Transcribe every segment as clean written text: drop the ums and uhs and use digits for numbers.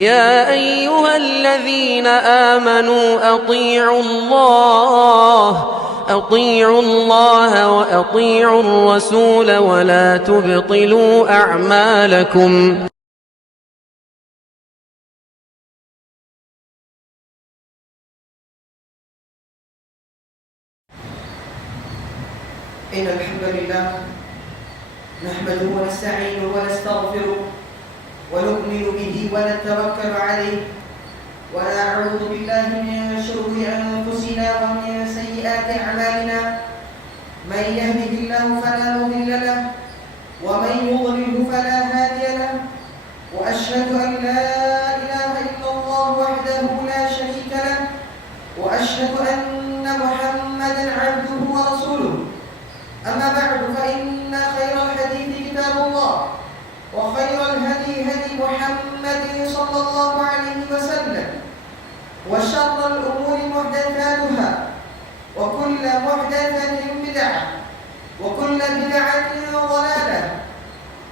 يا أيها الذين آمنوا أطيعوا الله وأطيعوا الرسول ولا تبطلوا أعمالكم. إن الحمد لله نحمده ونستعينه ونستغفره ونؤمن به ونتوكل عليه ونعوذ بالله من شرور أنفسنا ومن سيئات أعمالنا من يهده الله فلا مضل له ومن يضلله فلا هادي له وأشهد أن لا إله إلا الله وحده لا شريك له وأشهد أن محمدا عبده ورسوله. أما بعد فإن خير الحديث كتاب الله وخير الهدي هدي محمد صلى الله عليه وسلم وشر الأمور محدثاتها وكل محدثة بدعة وكل بدعة ضلالة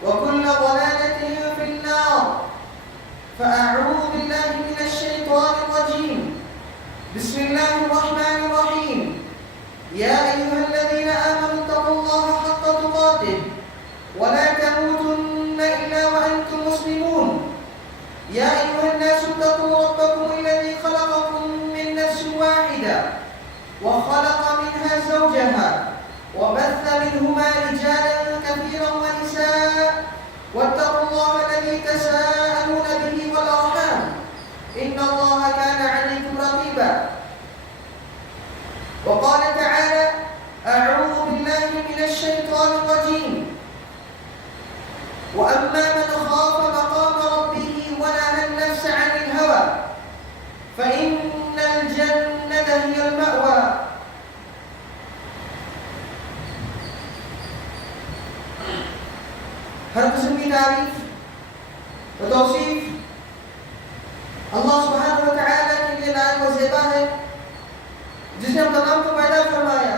وكل ضلالة في النار. فأعوذ بالله من الشيطان الرجيم. بسم الله الرحمن الرحيم. يا أيها الذين آمنوا اتقوا الله حق تقاته ولا تموتن إلا وأنتم مسلمون. يا أيها الناس اتقوا ربكم الذي خلقكم من نفس واحدة وخلق منها زوجها وبث منهما رجالا كثيرا ونساء واتقوا الله الذي تساءلون به والأرحام إن الله كان عليكم رقيبا. وقال تعالى: أعوذ بالله من الشيطان الرجيم. وأما من خاف مقام ربه ونهى النفس عن الهوى فإن الجنة هي المأوى. ہر قسم کی تعریف و توصیف اللہ سبحانہ و تعالیٰ کے لیے لائق و زیبا ہے، جس نے ہم تمام کو پیدا فرمایا،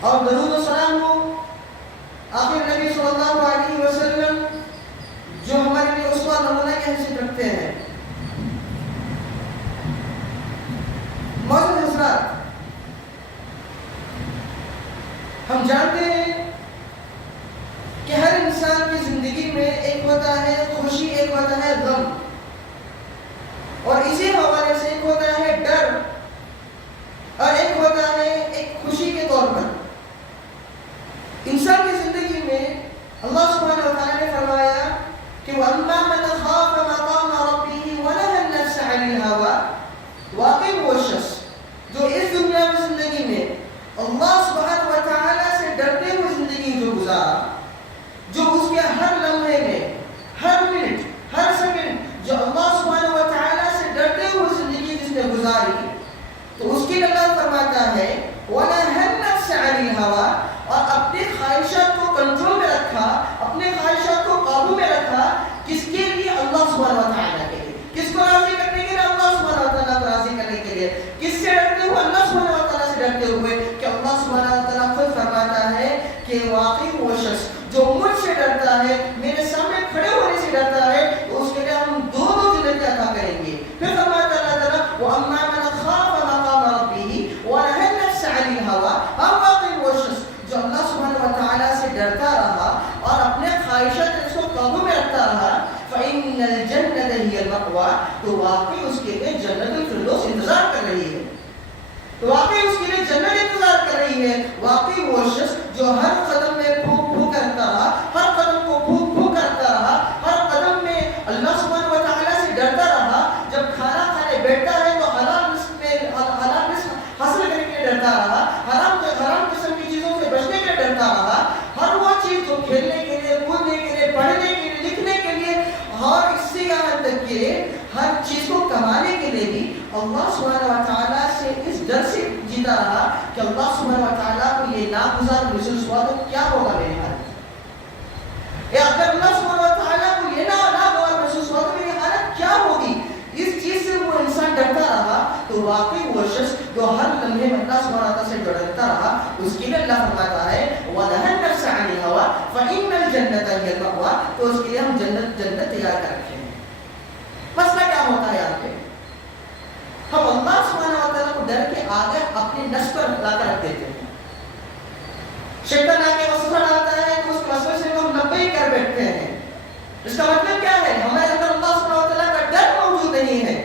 اور درود و سلام ہو آخر نبی صلی اللہ علیہ وسلم جو ہمارے لیے اسوہ نمونہ کی حیثیت رکھتے ہیں. معزز حضرات، ہم جانتے ہیں کہ ہر انسان کی زندگی میں ایک ہوتا ہے خوشی، ایک ہوتا ہے غم، اور اسی حوالے سے ایک ہوتا ہے ڈر اور ایک ہوتا ہے ایک خوشی کے طور پر. انسان کی زندگی میں اللہ سبحانہ و تعالیٰ نے فرمایا کہ وَأَمَّا مَنْ خَافَ مَقَامَ رَبِّهِ وَنَهَى النَّفْسَ عَنِ الْهَوَىٰ. واقعی وہ شخص جو اس دنیا میں زندگی میں اللہ سبحانہ و تعالیٰ سے ڈرتے ہوئے زندگی جو گزارا، جو اس کے ہر لمحے میں، ہر منٹ، ہر سیکنڈ جو اللہ سبحانہ و تعالیٰ سے ڈرتے ہوئے زندگی جس نے گزاری، تو اس کے لیے اللہ فرماتا ہے وَنَهَى النَّفْسَ عَنِ الْهَوَىٰ، اور اپنے خواہشات کو کنٹرول میں رکھا، اپنے خواہشات کو قابو میں رکھا. کس کے لیے؟ اللہ سبحانہ و تعالیٰ کے لیے. کس کو راضی کرنے کے لیے؟ اللہ سبحانہ و تعالیٰ کو راضی کرنے کے لیے. کس سے ڈرتے ہوئے؟ اللہ سبحانہ و تعالیٰ سے ڈرتے ہوئے. کہ اللہ سبحانہ و تعالیٰ خود فرماتا ہے کہ واقعی وہ شخص جو مجھ سے ڈرتا ہے، میرے سامنے کھڑے ہونے سے ڈرتا ہے، تو اس کے لیے ہم دو جنتیں عطا کریں گے. پھر فرماتا اللہ تعالیٰ وَأَمَّا مَنْ خَافَ مَقَامَ رَبِّهِ وَنَهَى النَّفْسَ عَنِ الْهَوَىٰ. اور واقعی وہ شخص جو اللہ سبحانہ و تعالیٰ سے ڈرتا رہا اور اپنے خواہشات اس کو قابو میں رکھتا رہا فَإِنَّ الْجَنَّةَ هِيَ الْمَأْوَىٰ. تو واقعی اس کے لیے جنت الفردوس انتظار کر رہی ہے. تو واقعی اس کے لیے جنت انتظار کر رہی ہے. واقعی وہ شخص جو ہر قدم میں پھونک پھونک کرتا رہا، ہر قدم کو پھونک پھونک کرتا رہا، ہر قدم میں اللہ سبحانہ و تعالیٰ سے ڈرتا رہا. جب کھانا کھانے بیٹھتا ہے تو حلال رزق حاصل کرنے کے لیے ڈرتا رہا، حرام قسم کی چیزوں سے بچنے کے لیے ڈرتا رہا. ہر وہ چیز جو کھیلنے کے لیے، کودنے کے لیے، پڑھنے کے لیے، لکھنے کے لیے، اور اس سے یہاں تک کہ ہر چیز کو کمانے کے لیے بھی اللہ سبحانہ و تعالیٰ سے اس ڈر سے جیتا رہا کہ اللہ سبحانہ و تعالیٰ کو یہ ناگزار محسوس ہوا تو کیا ہوگا میرے حالت. یا اگر اللہ سبحانہ و تعالیٰ کو یہ ناگزار محسوس ہوا تو میری حالت کیا ہوگی. اس چیز سے وہ انسان ڈرتا رہا. تو واقعی وہ شخص جو ہر لمحے میں اللہ سبحانہ وتعالیٰ سے ڈرتا رہا، اس کے لیے اللہ فرماتا ہے وَنَهَى النَّفْسَ عَنِ الْهَوَىٰ فَإِنَّ الْجَنَّةَ هِيَ الْمَأْوَىٰ. تو اس کے لیے ہم جنت تیار کر رکھے ہیں. پر لا کر رکھ دیتے ہیں. شیطان آ کے وسوسہ ڈالتا ہے تو اس کے وسوسے کو ہم لبیک کر بیٹھتے ہیں. اس کا مطلب کیا ہے؟ ہمارے اندر اللہ سبحانہ و تعالیٰ کا ڈر موجود نہیں ہے.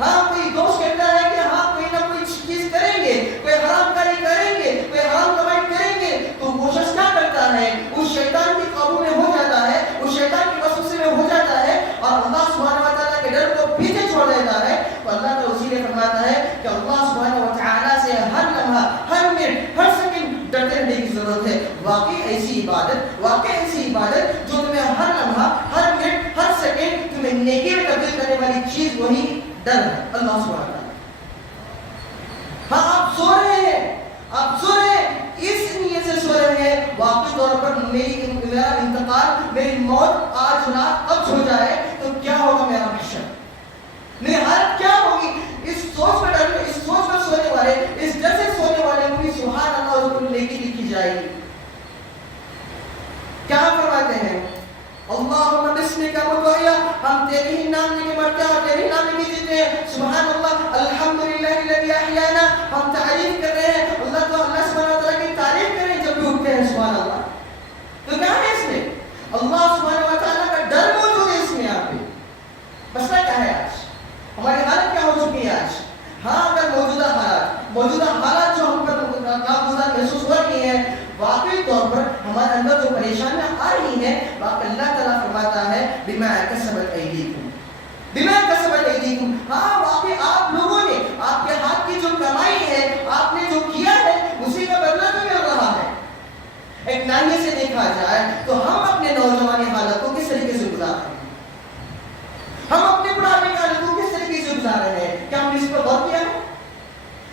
ہاں کوئی دوست کہتا ہے کہ ہاں کوئی نہ کوئی چیز کریں گے, کوئی حرام کاری کریں گے, کوئی حرام کمائی کریں گے, تو وہ شخص کیا کرتا ہے؟ اس شیطان کے قابو میں ہو جاتا ہے, اس شیطان کے وسوسے میں ہو جاتا ہے اور اللہ سبحانہ و تعالیٰ کے ڈر کو پیچھے چھوڑ دیتا ہے. تو اللہ کا اسی لیے فرماتا ہے کہ اللہ سبحانہ و تعالیٰ سے ہر لمحہ, ہر منٹ, ہر سیکنڈ ڈرتے رہنے کی ضرورت ہے. واقعی ایسی عبادت جو تمہیں ہر لمحہ, ہر منٹ, ہر سیکنڈ تمہیں نیکی میں تبدیل کرنے والی چیز وہی ڈر ہے, اللہ سبحانہ تعالیٰ. ہاں آپ سو رہے ہیں, اس نیت سے سو رہے ہیں واقعی طور پر میرا انتقال, میری موت آج رات اب ہو جائے تو کیا ہوگا میرا محشر, میری حالت کیا ہوگی. اس سوچ پر سونے والے, اس ڈر سے سونے والے کو بھی سبحان اللہ اس کو نیکی لکھی جائے گی. کیا فرماتے ہیں؟ اللہم بسمک مدعیا, ہم تیرے ہی نام لے کے مرتے ہیں اور تیرے ہی نام لے کے جیتے ہیں. سبحان اللہ, الحمدللہ الذی احیانا, ہم تعریف کر رہے ہیں اللہ سبحانہ وتعالیٰ کی تعریف کر رہے ہیں جب بھی اٹھتے ہیں. سبحان اللہ. تو کیا ہے اس میں؟ اللہ سبحانہ وتعالیٰ کا ڈر موجود ہے اس میں. یہاں پہ مسئلہ کیا ہے آج؟ ہماری حالت کیا ہو چکی ہے آج؟ ہاں اگر موجودہ حالات جو ہم پر ناگزار محسوس ہو رہی ہیں, واقعی طور پر ہمارے اندر جو پریشانیاں آ رہی ہیں, واقعی اللہ تعالیٰ فرماتا ہے بما کسبت ایدیکم. ہاں واقعی آپ لوگوں نے, آپ کے ہاتھ کی جو کمائی ہے, آپ نے جو کیا ہے, اسی کا بدلہ تو مل رہا ہے. ایک ناحیے سے دیکھا جائے تو ہم اپنے نوجوانی حالت کو کس طریقے سے گزار رہے ہیں, ہم اپنے بڑھاپے کی حالت کو کس طریقے سے گزار رہے ہیں, کیا ہم نے اس پر غور کیا ہے؟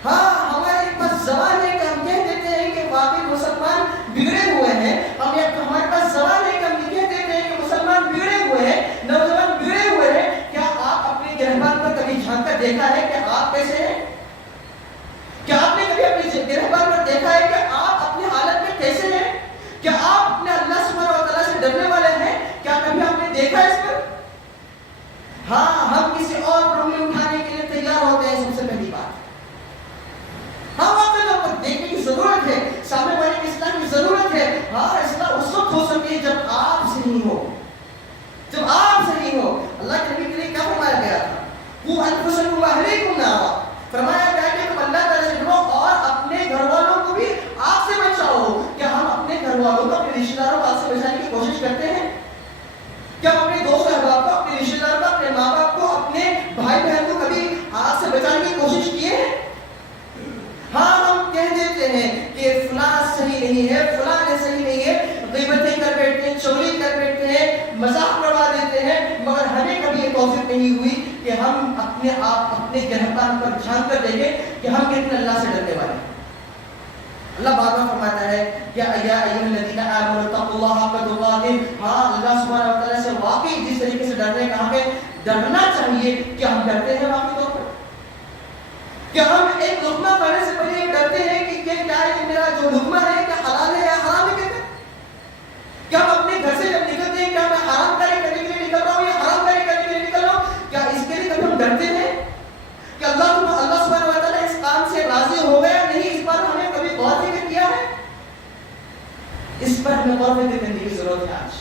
ہاں ہمارے پاس زبان ہے کہ ہم کہہ دیتے ہیں کہ واقعی مسلمان بگڑے ہوئے ہیں. ہمارے پاس زبان ہے کہ ہم یہ کہہ دیتے ہیں کہ مسلمان بگڑے ہوئے ہیں, نوجوان بگڑے ہوئے ہیں. کیا آپ اپنے گرہبان پر کبھی جھانک کر دیکھا ہے کہ آپ کیسے ہیں؟ کیا آپ نے کبھی اپنے گرہبان پر دیکھا ہے کہ آپ اپنی حالت میں کیسے ہیں؟ کیا آپ اپنے اللہ سبحانہ و تعالیٰ سے ڈرنے والے ہیں؟ کیا کبھی آپ نے دیکھا اس پر؟ ہاں ہم کسی اور پر انگلی اٹھانے کے لیے تیار ہوتے ہیں. سب سے پہلی بات ہم واقعی طور پر دیکھنے کی ضرورت ہے, سامنے والے کی اصلاح کی ضرورت ہے. ہاں اصلاح اس وقت ہو سکتی ہے جب آپ صحیح ہو. اللہ کے نبی کے لیے کیا فرمایا گیا تھا؟ وہ انفسکم واہلیکم نارا, فرمایا گیا کہ تم اللہ تعالیٰ سے ڈرو اور اپنے گھر والوں کو بھی آگ سے بچاؤ. کیا ہم اپنے گھر والوں کو, اپنے رشتہ داروں کو آگ سے بچانے کی کوشش کرتے ہیں؟ کیا ہم اپنے دوست احباب کو, اپنے رشتہ داروں کو, اپنے ماں باپ کو, اپنے بھائی بہن کو کبھی آگ سے بچانے کی کوشش کیے ہیں؟ ہاں ہم کہہ دیتے ہیں کہ فلاں صحیح نہیں ہے, فلاں صحیح نہیں ہے, غیبتیں کر بیٹھتے ہیں, چغلی کر بیٹھتے ہیں, مذاق کروا دیتے ہیں, مگر ہمیں کبھی یہ توفیق نہیں ہوئی کہ ہم اپنے آپ اپنے گرہبان پر جھانک کر دیکھیں کہ ہم کتنے اللہ سے ڈرنے والے ہیں. اللہ بار بار فرماتا ہے یا ایھا الذین آمنوا اتقوا اللہ حق تقاتہ. ہاں اللہ سبحانہ و تعالیٰ سے واقعی جس طریقے سے ڈرنے کا ہمیں ڈرنا چاہیے, کہ ہم ڈرتے ہیں واقعی طور پر. کیا ہم ایک لقمہ کھانے سے پہلے ڈرتے ہیں کہ کیا ہے کہ میرا جو لقمہ ہے کیا حلال ہے یا حرام ہے؟ کیا ہم اپنے گھر سے جب نکلتے ہیں کیا میں حرام کاری کرنے کے لیے نکل رہا ہوں یا حرام کاری کرنے کے لیے نکل رہا ہوں؟ کیا اس کے لیے کبھی ہم ڈرتے ہیں کہ اللہ سبحانہ و تعالیٰ اس کام سے راضی ہو گیا نہیں؟ اس پر ہمیں کبھی غور فکر کیا ہے؟ اس پر ہمیں غور فکر کرنے کی ضرورت ہے. آج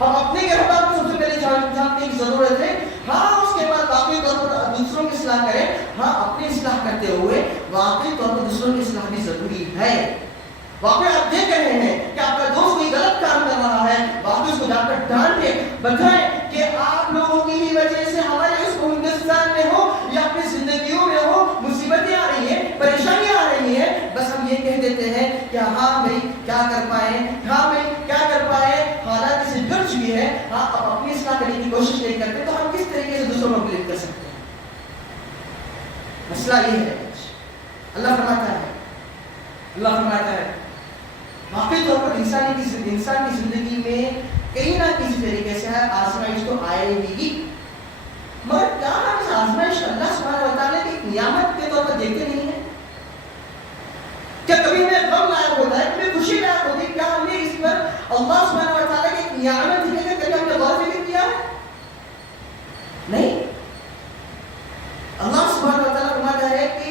ہم اپنے گرہبان کو سب سے پہلے جاننے کی ضرورت ہے. ہاں اس کے بعد واقعی طور پر دوسروں کی اصلاح کریں. ہاں اپنی اصلاح کرتے ہوئے واقعی طور پر دوسروں کی اصلاح بھی ضروری ہے. واقعی آپ دیکھ رہے ہیں کہ آپ کا دوست کوئی غلط کام کر رہا ہے, واقعی اس کو جا کر ڈانٹیں, بتائیں کہ آپ لوگوں کی ہی وجہ سے ہمارے اس ہندوستان میں ہو یا اپنی زندگیوں میں ہو مصیبتیں آ رہی ہیں, پریشانیاں آ رہی ہیں. بس ہم یہ کہہ دیتے ہیں کہ ہاں بھائی کیا کر پائے, حالات سے گر چکی ہے. ہاں اب اپنی اصلاح کرنے کی کوشش نہیں کرتے تو ہم کس طریقے سے دوسروں کو بلیو کر سکتے ہیں؟ مسئلہ یہ ہے. اللہ فرماتا ہے واقعی طور پر انسان کی زندگی میں کہیں نہ کسی طریقے سے آزمائش تو آئے گی, مگر کیا ہم اس آزمائش اللہ سبحانہ و تعالیٰ کی ایک نعمت کے طور پر دیکھتے نہیں ہیں؟ کیا کبھی ہمیں غم لائق ہوتا ہے, کبھی خوشی لائق ہوتی ہے؟ کیا ہم نے اس پر اللہ سبحانہ و تعالیٰ کی ایک نعمت دیکھ کر کبھی ہم نے غور فکر کیا ہے؟ نہیں. اللہ سبحانہ و تعالیٰ فرماتا ہے کہ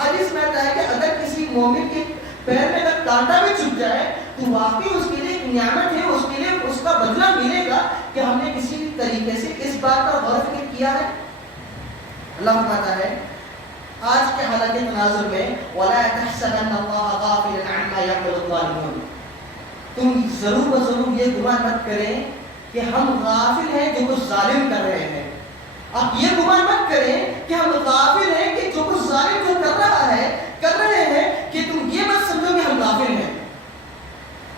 حدیث میں آتا ہے کہ اگر کسی تو واقعی اس کے لیے ایک نعمت ہے, اس کے لیے اس کا بدلہ ملے گا کہ ہم نے کسی طریقے سے اس بات پر غور و فکر کیا ہے. اللہ فرماتا ہے آج کے حالت تناظر میں وَلَا تَحْسَبَنَّ اللَّهَ غَافِلًا عَمَّا يَعْمَلُ الظَّالِمُونَ, تم ضرور و ضرور یہ گمان مت کریں کہ ہم غافل ہیں جو کچھ ظالم کر رہے ہیں. آپ یہ گمان مت کریں کہ ہم غافل ہیں کہ جو کچھ ظالم جو کر رہے ہیں کہ تم یہ مت سمجھو کہ ہم غافل ہیں.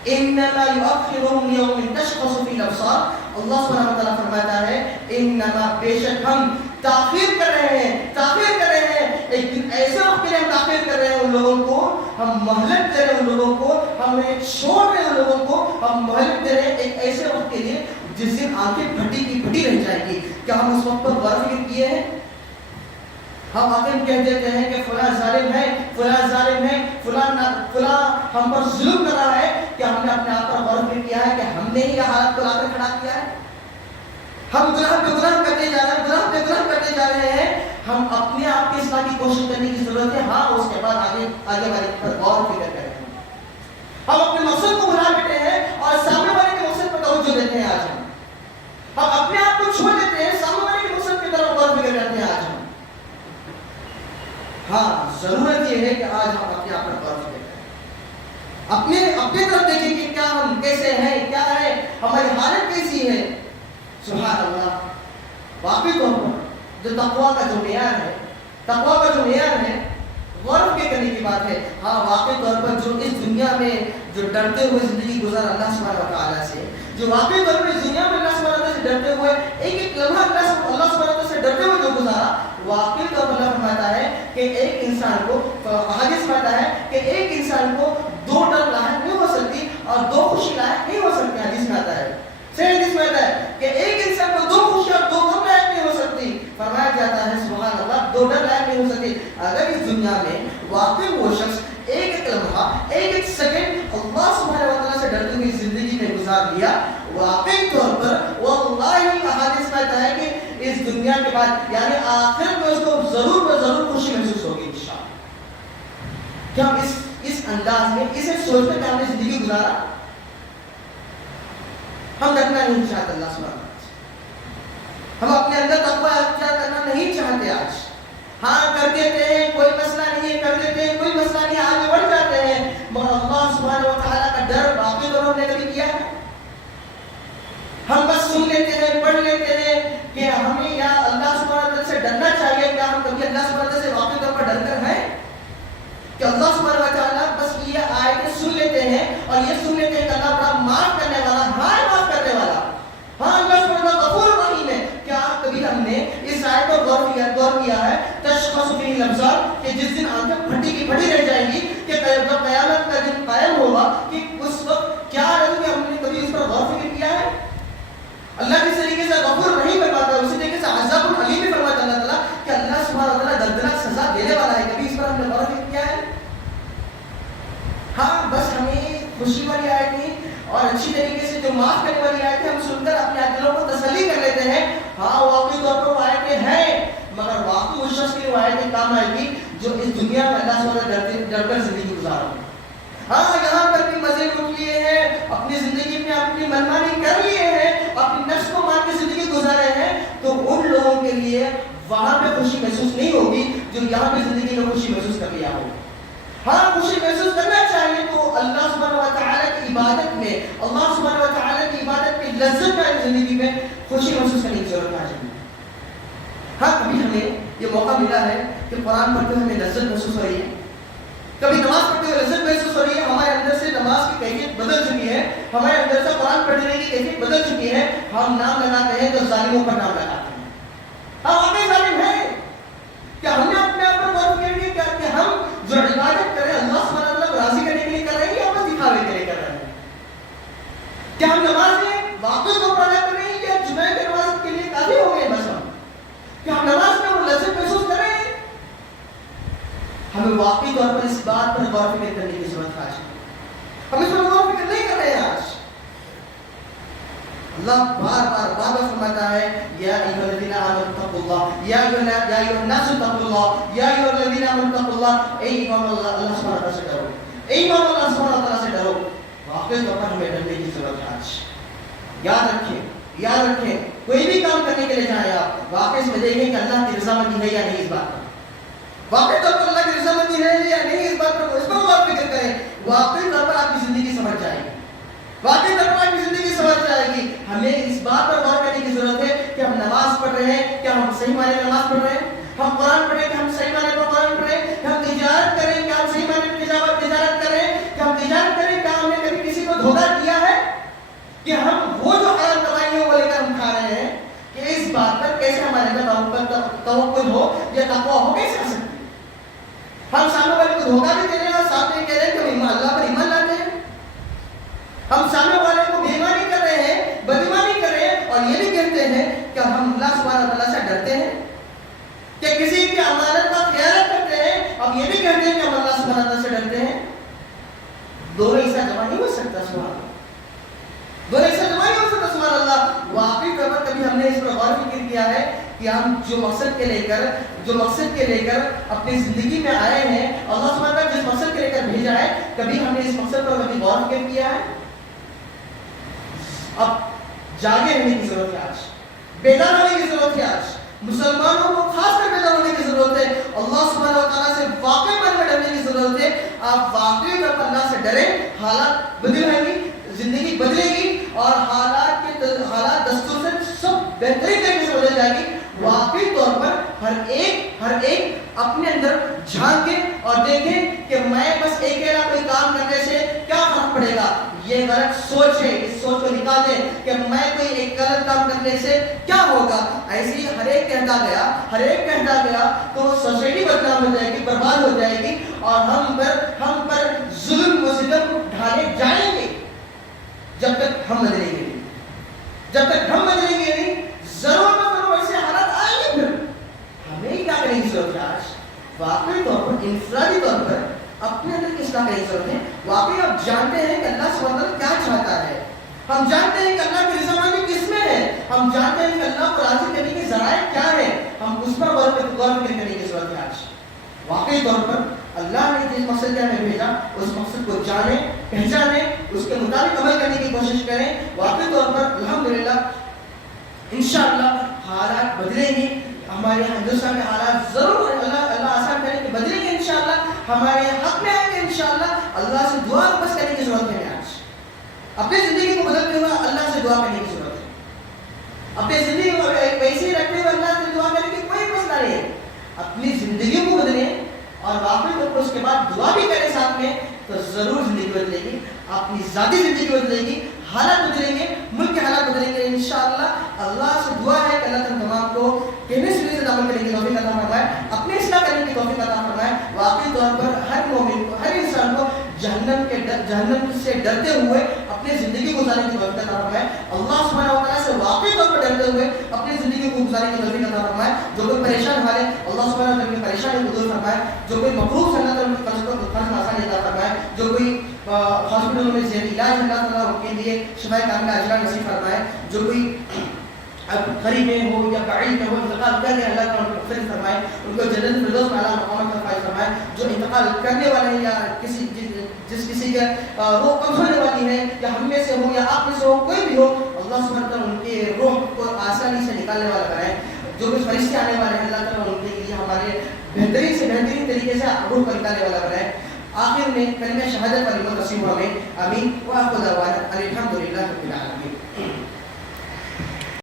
انما یؤخرهم یوم تشخص فی الابصار, اللہ سبحانہ و تعالیٰ فرماتا ہے انما بے شک ہم تاخیر کر رہے ہیں, ایک دن ایسے وقت کے لیے ہم تاخیر کر رہے ہیں ان لوگوں کو, ہم مہلت دے رہے ہیں ان لوگوں کو, ہم چھوڑ رہے ہیں ان لوگوں کو, ہم مہلت دے رہے ہیں ایک ایسے وقت کے لیے جس دن آنکھیں پھٹی کی پھٹی رہ جائیں گی. کیا ہم اس وقت پر غور و فکر کیے ہیں؟ ہم آخر کہہ دیتے ہیں کہ فلاں ظالم ہے, فلاں ہم پر ظلم کر رہا ہے. کہ ہم نے اپنے آپ پر غور و فکر کیا ہے کہ ہم نے ہی یہ حالت کو لا کر کھڑا کیا ہے؟ ہم گناہ پہ گناہ کرتے جا رہے ہیں. ہم اپنے آپ کی اصلاح کی کوشش کرنے کی ضرورت ہے. ہاں اس کے بعد آگے والے پر غور و فکر کریں. ہم اپنے مقصد کو بھلا بیٹھے ہیں اور سامنے والے کے مقصد پر توجہ دیتے ہیں. آج ہم اپنے آپ کو چھوڑ دیتے ہیں, سامنے والے کے مقصد کی طرف غور و فکر کرتے ہیں. آج ہم ہاں ضرورت یہ ہے کہ آج ہم اپنے آپ پر غور و فکر کریں, اپنے طرف دیکھیں کہ کیا ہم کیسے ہیں, کیا ہے ہماری حالت کیسی ہے. سبحان اللہ, واقعی طور پر جو تقویٰ کا جو معیار ہے غور و فکر کرنے کی بات ہے. ہاں واقعی طور پر جو اس دنیا میں جو ڈرتے ہوئے زندگی گزار اللہ سبحانہ و تعالیٰ سے, جو واقعی طور پر اس دنیا میں اللہ سبحانہ و تعالیٰ سے ڈرتے ہوئے ایک لمحہ اللہ سبحانہ و تعالیٰ سے ڈرتے ہوئے جو گزارا, واقعی طور پر اللہ فرماتا ہے کہ ایک انسان کو حدیث فرماتا ہے کہ ایک انسان کو دو ڈر لاحق نہیں ہو سکتی اور دو خوشی لاحق نہیں ہو سکتی. حدیث میں آتا ہے, صحیح حدیث میں آتا ہے کہ ایک انسان کو دو خوشی اور دو غم لاحق نہیں ہو سکتی. فرمایا جاتا ہے سبحان اللہ, دو ڈر لاحق نہیں ہو سکتی. اگر اس دنیا میں واقعی وہ شخص ایک لمحہ ایک سیکنڈ اللہ سبحانہ و تعالیٰ سے ڈرتے ہوئی زندگی میں گزار لیا, واقعی طور پر واللہ حدیث میں آتا ہے کہ اس دنیا کے بعد یعنی آخرت میں اس کو ضرور خوشی محسوس ہوگی انشاءاللہ. کہ ہم اس انداز میں اسے سوچتے کہ ہم نے زندگی گزارا. ہم ڈرنا نہیں چاہتے اللہ سبحانہ و تعالیٰ سے, ہم اپنے اندر تقویٰ اختیار کرنا نہیں چاہتے. آج ہاں کر دیتے ہیں, کوئی مسئلہ نہیں ہے, کر دیتے ہیں کوئی مسئلہ نہیں, آگے بڑھ جاتے ہیں, مگر اللہ سبحانہ و تعالیٰ کا ڈر باقی طور نے کبھی کیا ہے؟ ہم بس سن لیتے ہیں, پڑھ لیتے ہیں کہ ہمیں یا اللہ سبحانہ و تعالیٰ سے ڈرنا چاہیے. کیا ہم کبھی اللہ سبحانہ و تعالیٰ سے واقعی طور پر ڈر کر ہیں کہ اللہ سبحانہ و تعالیٰ بس یہ آیتیں سن لیتے ہیں اور یہ سن لیتے ہیں کہ اللہ بڑا معاف کرنے والا, ہاں معاف کرنے والا, ہاں اللہ سبحانہ و تعالیٰ غفور رحیم ہے. کیا کبھی ہم نے اس آیت پر غور کیا ہے تشخص فی الابصار کہ جس دن آنکھیں پھٹی کی پھٹی رہ جائیں گی کہ جب قیامت کا دن قائم ہوگا کہ اس وقت کیا رہے, ہم نے کبھی اس پر غور فکر کیا ہے؟ اللہ کس طریقے سے غفور رحیم فرماتا ہے, اسی طریقے سے عذاب العلیم بھی فرماتا ہے اللہ تعالیٰ کہ اللہ سبحانہ و تعالیٰ دردناک سزا دینے والا ہے. کبھی اس پر ہم نے غور فکر کیا ہے؟ ہاں بس ہمیں خوشی والی آیتیں اور اچھی طریقے سے جو معاف کرنے والی آیتیں ہم سن کر اپنے دلوں کو تسلی کر لیتے ہیں. ہاں واقعی طور پر وہ آیتیں ہیں, مگر واقعی اس شخص کی وہ آیتیں کام آئے گی جو اس دنیا میں اللہ سے ڈر کر زندگی گزارا. ہاں یہاں پر بھی مزے لوٹ لیے ہیں, اپنی زندگی میں اپنی منمانی کر لیے ہیں, اپنی نفس کو مان کے زندگی گزارے ہیں, تو ان لوگوں کے لیے وہاں پہ خوشی محسوس نہیں ہوگی جو یہاں پہ زندگی میں خوشی محسوس کر لیا ہوگی. ہاں خوشی محسوس کرنا چاہیے تو اللہ سبحانہ و تعالیٰ کی عبادت میں, اللہ سبحانہ و تعالیٰ کی عبادت کی لذت میں زندگی میں خوشی محسوس کرنے کی ضرورت آ جائے. ہاں کبھی ہمیں یہ موقع ملا ہے کہ قرآن پڑھتے ہوئے ہمیں لذت محسوس ہو رہی ہے, کبھی نماز پڑھتے ہوئے لذت محسوس ہو رہی ہے, ہمارے اندر سے نماز کی کیفیت بدل چکی ہے, ہمارے اندر سے قرآن پڑھنے کی کیفیت بدل چکی ہے. ہم نام لگاتے ہیں تو ظالموں پر نام لگاتے ہیں. ہم واقعی ظالم ہیں کیا؟ ہم نے اپنے آپ پر غور کیا کہ ہم جو عبادت کریں اللہ سبحانہ و تعالیٰ کو راضی کرنے کے لیے کر رہے ہیں یا بس دکھاوے کے لیے کر رہے ہیں؟ کیا ہم نمازیں واقعی کو ادا کر رہے ہیں یا جمعہ کی نماز کے لیے کافی ہو گئے بس ہم؟ کیا ہم نماز میں وہ لذت محسوس کر رہے ہیں؟ ہمیں واقعی طور پر اس بات پر غور فکر کرنے کی ضرورت ہے. ہم اس پر غور فکر نہیں کر رہے ہیں. آج اللہ بار بار فرماتا ہے یا ایھا الذین آمنوا اتقوا اللہ, یا ایھا الناس اتقوا اللہ, یا ایھا الذین آمنوا اتقوا اللہ. اے ایمان والو اللہ سبحانہ و تعالیٰ سے ڈرو, اے ایمان والو اللہ سبحانہ و تعالیٰ سے ڈرو. واقعی یاد رکھیں کوئی بھی کام کرنے کے لیے جائیں آپ واقعی اس میں دیکھیں کہ اللہ کی رضامندی ہے یا نہیں اس بات پر، واقعی طور پر اللہ کی رضامندی ہے یا نہیں اس بات پر، اس پر غور فکر کریں، واقعی طور پر آپ کی زندگی سمجھ جائے گی، واقعی طور پر آپ کی زندگی سمجھ جائے گی۔ ہمیں اس بات پر غور کرنے کی ضرورت ہے کہ ہم نماز پڑھ رہے ہیں، کیا ہم صحیح معنی میں نماز پڑھ رہے ہیں، ہم قرآن پڑھیں کہ ہم صحیح معنی میں قرآن پڑھیں، کہ ہم تجارت کریں کہ ہم صحیح معنی میں تجارت کریں، کہ ہم تجارت کریں کہ ہم نے کبھی کسی کو دھوکہ دیا ہے، کہ ہم وہ جو حلال کمائی ہے وہ لے کر ہم کھا رہے ہیں، کہ اس بات پر کیسے ہمارے اندر توکل ہو یا تقویٰ ہو، کیسے آ سکتی ہے؟ ہم سامنے والے کو دھوکہ بھی دے رہے ہیں اور سامنے کہہ رہے ہیں کہ ہم اللہ پر ایمان لاتے ہیں، ہم سامنے والے کو بے ایمانی کر رہے ہیں، بد ایمانی کر رہے ہیں، اور یہ بھی کہتے ہیں کہ ہم اللہ سبحانہ وتعالیٰ سے ڈرتے ہیں، کہ کسی کی امانت کا خیانت کرتے ہیں، اب یہ بھی کہتے ہیں کہ ہم اللہ سبحانہ وتعالیٰ سے ڈرتے ہیں۔ دونوں ایسا جمع نہیں ہو سکتا، سبحان اللہ، دونوں ایسا جمع نہیں ہو سکتا، سبحان اللہ۔ واقعی طور پر کبھی ہم نے اس پر غور فکر کیا ہے کہ ہم جو مقصد کے لے کر اپنی زندگی میں آئے ہیں، اللہ سبحانہ وتعالیٰ جس مقصد کے لے کر بھیجا ہے، کبھی ہم نے اس مقصد پر کبھی غور فکر کیا ہے؟ اب جاگے رہنے کی ضرورت ہے، آج بیدار ہونے کی ضرورت ہے، آج مسلمانوں کو خاص کر بیدار ہونے کی ضرورت ہے، اللہ سبحانہ وتعالیٰ سے واقعی من میں ڈرنے کی ضرورت ہے۔ آپ واقعی طور پر اللہ سے ڈریں، حالات بدلیں گی، زندگی بدلے گی، اور حالات دستور سے سب بہترین طریقے سے بدل جائے گی۔ واقعی طور پر ہر ایک اپنے اندر جھانکے اور دیکھیں کہ میں بس اکیلا کوئی کام کرنے سے کیا فرق پڑے گا، یہ غلط سوچ ہے، اس سوچ کو نکال دیں کہ میں کوئی ایک غلط کام کرنے سے کیا ہوگا۔ ایسے ہی ہر ایک کہتا گیا تو سوسائٹی بدنام ہو جائے گی، برباد ہو جائے گی، اور ہم پر ظلم و ستم ڈھالے جائیں گے جب تک ہم بدلیں گے نہیں، ضرور ایسے حالات آئیں گے۔ پھر ہمیں کیا کرنے کی ضرورت ہے آج؟ واقعی طور پر انفرادی طور پر اپنے اندر کی اصلاح کرنے کی ضرورت ہے۔ واقعی آپ جانتے ہیں کہ اللہ سبحانہ وتعالیٰ کیا چاہتا ہے، ہم جانتے ہیں کہ اللہ کی رضامندی کس میں ہے، ہم جانتے ہیں کہ اللہ کو راضی کرنے کے ذرائع کیا ہے، ہم اس پر غور فکر کرنے کی ضرورت ہے آج۔ واقعی طور پر اللہ نے جس مقصد کے ہمیں بھیجا اس مقصد کو جانیں، پہچانیں، اس کے مطابق عمل کرنے کی کوشش کریں۔ واقعی طور پر الحمدللہ انشاءاللہ حالات بدلیں گے، ہمارے ہندوستان کے حالات ضرور اللہ آسان کریں کہ بدلیں گے انشاءاللہ، ہمارے حق میں آئیں گے انشاءاللہ۔ اللہ سے دعا بس کرنے کی ضرورت ہے آج، اپنی زندگی کو بدلتے ہوئے اللہ سے دعا کرنے کی ضرورت ہے، اپنی زندگی کو ویسے ہی رکھتے ہوئے اللہ سے دعا کرنے کی کوئی مسئلہ نہیں ہے۔ اپنی زندگی کو بدلیں اور واقعی طور پر اس کے بعد دعا بھی کریں ساتھ میں، تو ضرور زندگی بدلے گی، اپنی ذاتی زندگی بدلے گی، حالات بدلیں گے، ملک کے حالات بدلیں گے انشاءاللہ۔ اللہ سے دعا ہے کہ اللہ تمام کو کہنے سننے سے عمل کرنے کی توفیق عطا فرمائے، اپنے اصلاح کرنے کی توفیق عطا فرمائے۔ واقعی طور پر ہر مومن کو، ہر انسان کو جہنم سے ڈرتے ہوئے اپنی زندگی گزارنے کی توفیق عطا فرمائے۔ اللہ سبحانہ وتعالیٰ سے واقعی طور پر ڈرتے ہوئے اپنی زندگی کو گزارنے کی توفیق عطا فرمائے۔ جو کوئی پریشان حال ہے اللہ سبحانہ وتعالیٰ کی پریشانی کو دور فرمائے، جو کوئی مقروض ہے اللہ تعالیٰ کو قرض میں آسانی عطا فرمائے، جو کوئی ہاسپٹلوں میں ذہنی علاج اللہ تعالیٰ ان کے لیے شفا کاملہ اجرا نصیب فرمائے، جو کوئی قریب میں ہو یا بعید میں ہو انتقال کر کے اللہ تعالیٰ کو مغفرت فرمائے، ان کو جنت الفردوس میں اعلیٰ مقامات پر فائز فرمائے۔ جو انتقال کرنے والے ہیں یا جس کسی کا روح قبض ہونے والی ہے، یا ہم میں سے ہو یا آپ میں سے ہو، کوئی بھی ہو، اللہ سبحانہ وتعالیٰ ان کے روح کو آسانی سے نکالنے والا بنائے۔ جو کچھ فرشتے آنے والے ہیں اللہ تعالیٰ ان کے لیے ہمارے بہترین سے بہترین طریقے سے روح کو نکالنے والا بنائے۔ آخر میں کلمہ شہادت والی نصیب ہمیں، آمین۔ وآخر دعوانا الحمدللہ رب العالمین۔